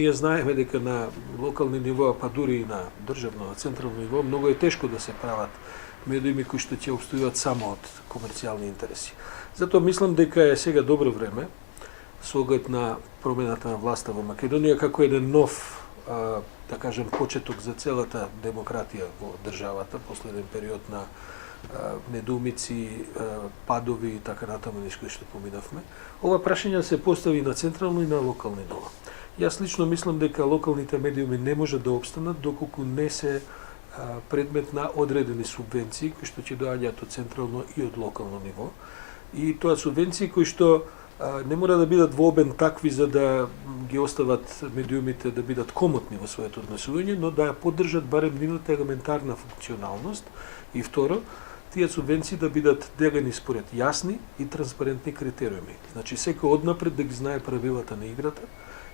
Ние знаеме дека на локални ниво, па дури и на државно, на централно ниво, многу е тешко да се прават медиуми кои што ќе обстојуват само од комерцијални интереси. Затоа мислам дека е сега добро време, со оглед на промената на власта во Македонија, како еден нов, да кажем, почеток за целата демократија во државата, последен период на недоумици, падови и така натаму нешто што поминавме. Ова прашање се постави на централно и на локално ниво. Јас лично мислам дека локалните медиуми не може да обстанат доколку не се предмет на одредени субвенции кои што ќе доаѓаат од централно и од локално ниво. И тоа субвенции кои што не мора да бидат во обем такви за да ги остават медиумите да бидат комотни во своето однесување, но да ја поддржат барем нивната елементарна функционалност. И второ, тие субвенции да бидат делени според јасни и транспарентни критериуми. Значи секој однапред да ги знае правилата на играта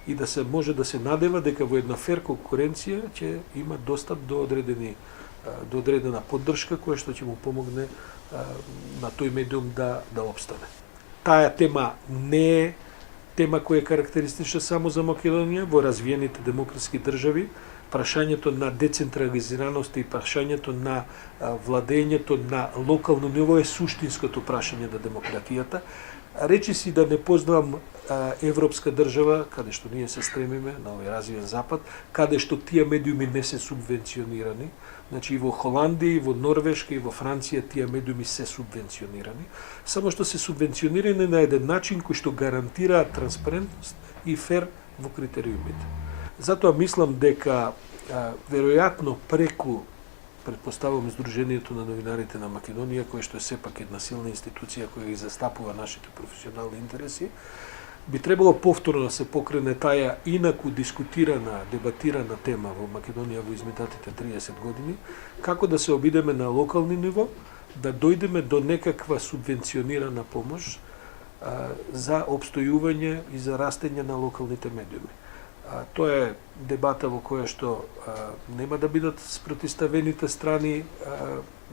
и да се може да се надева дека во една фер конкуренција ќе има достап до одредена поддршка која што ќе му помогне на тој медиум да обстане. Таа тема не е тема која е карактеристична само за Македонија, во развиените демократски држави. Прашањето на децентрализираност и прашањето на владењето на локално ниво е суштинското прашање на демократијата. Речи си да не познавам европска држава, каде што ние се стремиме, на овој развиен запад, каде што тие медиуми не се субвенционирани. Значи и во Холандија, и во Норвешка, и во Франција тие медиуми се субвенционирани. Само што се субвенционирани на еден начин кој што гарантира транспарентност и фер во критериумите. Затоа мислам дека веројатно преку, предпоставувам, Сдруженијето на новинарите на Македонија, кое што е сепак една силна институција која ги застапува нашите професионални интереси, би требало повторно да се покрене таа инаку дискутирана, дебатирана тема во Македонија во изминатите 30 години, како да се обидеме на локални ниво, да дојдеме до некаква субвенционирана помош за обстојување и за растење на локалните медиуми. Тоа е дебата во која што нема да бидат спротиставените страни,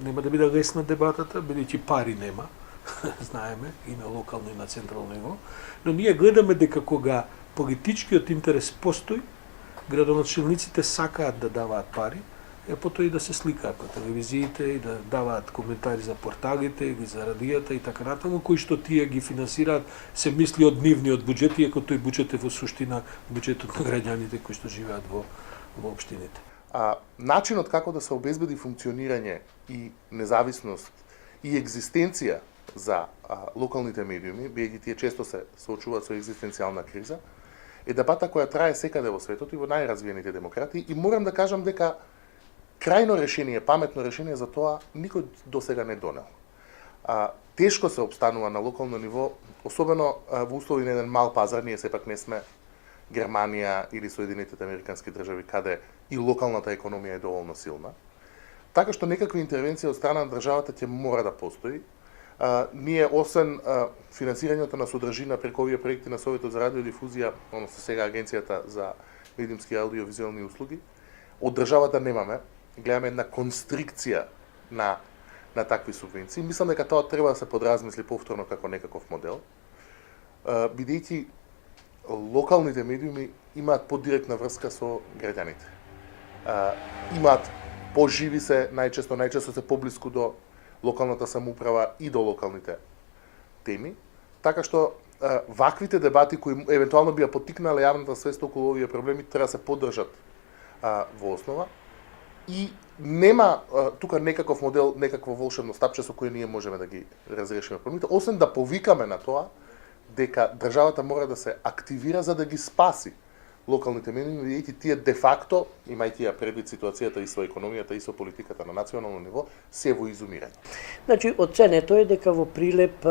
нема да биде лесна дебатата, бидејќи пари нема, знаеме, и на локално и на централно ниво, но ние гледаме дека кога политичкиот интерес постои, градоначелниците сакаат да даваат пари, потоа и да се сликаат на телевизиите и да даваат коментари за порталите или за радијата и така натаму, кои што тие ги финансираат, се мисли од нивниот буџет, иако тој буџет е во суштина буџетот на граѓаните кои што живеат во општините. Начинот како да се обезбеди функционирање и независност и екзистенција за локалните медиуми, бидејќи тие често се соочуваат со екзистенцијална криза, е дебата која трае секаде во светот и во најразвиените демократии, и морам да кажам дека крајно решение, паметно решение за тоа никој до сега не донел. Тешко се обстанува на локално ниво, особено во услови на еден мал пазар, ние сепак не сме Германија или Соединетите американски држави, каде и локалната економија е доволно силна. Така што некаква интервенција од страна на државата ќе мора да постои. Ние, освен финансирањето на содржина преку овие проекти на Советот за радиодифузија, односно сега Агенцијата за медиумски и аудиовизуелни услуги, од државата немаме. Гледаме една констрикција на такви субвенции. Мислам дека тоа треба да се подразмисли повторно како некаков модел, бидејќи локалните медиуми имаат подиректна врска со граѓаните. Имаат поживи се, најчесто се поблиску до локалната самоуправа и до локалните теми, така што ваквите дебати кои евентуално би ја поттикнале јавната свест околу овие проблеми треба да се поддржат во основа. И нема тука некаков модел, некакво волшебно стапче со кој ние можеме да ги разрешиме проблемите, освен да повикаме на тоа дека државата мора да се активира за да ги спаси локалните медиуми, бидејќи тие де факто, имајќи ја предвид ситуацијата и со економијата и со политиката на национално ниво, се во изумирање. Значи, оценето е дека во Прилеп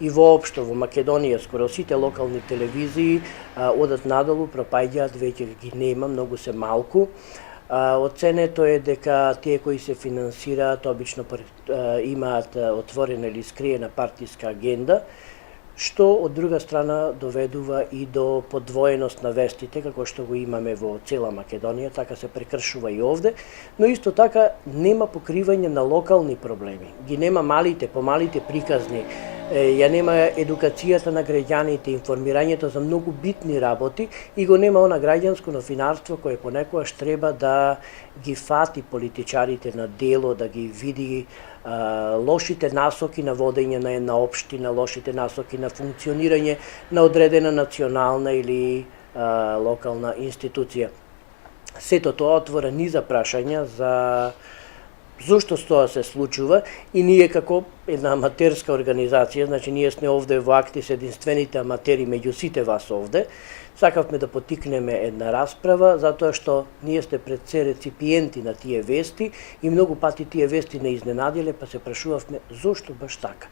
и воопшто во Македонија скоро сите локални телевизии одат надолу, пропаѓаат, веќе ги нема, многу се малку. Оценето е дека тие кои се финансираат обично имаат отворена или скриена партиска агенда, што од друга страна доведува и до подвоеност на вестите, како што го имаме во цела Македонија, така се прекршува и овде, но исто така нема покривање на локални проблеми. Ги нема помалите приказни ја нема едукацијата на граѓаните, информирањето за многу битни работи и го нема она граѓанско новинарство кое понекогаш треба да ги фати политичарите на дело, да ги види лошите насоки на водење на една општина, лошите насоки на функционирање на одредена национална или локална институција. Сето тоа отвора низа прашања за зошто тоа се случува и ние како една аматерска организација, значи ние сме овде во Актис единствените аматери меѓу сите вас овде, сакавме да потикнеме една расправа, затоа што ние сте пред се реципиенти на тие вести и многу пати тие вести не изненадиле, па се прашувавме зошто баш така.